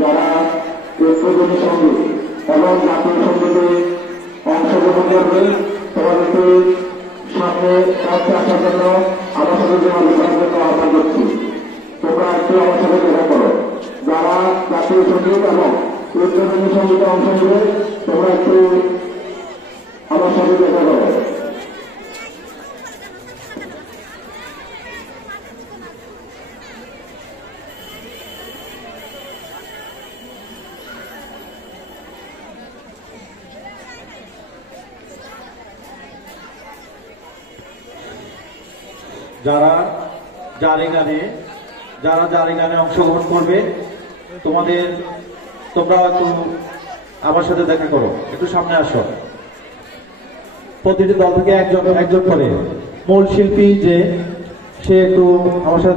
যারা উদ্বোধনী সঙ্গীত এবং জাতীয় সঙ্গীতে অংশগ্রহণ করবে তোমাদেরকে সামনে কাছে আসার জন্য আমার সাথে যোগাযোগ করার জন্য আহ্বান করছি। তোমরা একটু আমার সাথে দেখা করো। যারা জাতীয় সঙ্গীত এবং উদ্বোধনী সঙ্গীতে অংশ নেবে তোমরা একটু আমার সাথে দেখা করো। যারা জারি গানে অংশগ্রহণ করবে তোমরা একটু আমার সাথে দেখা করো, একটু সামনে আসো। প্রতিটি দল থেকে একজন করে মূল শিল্পী যে সে একটু আমার সাথে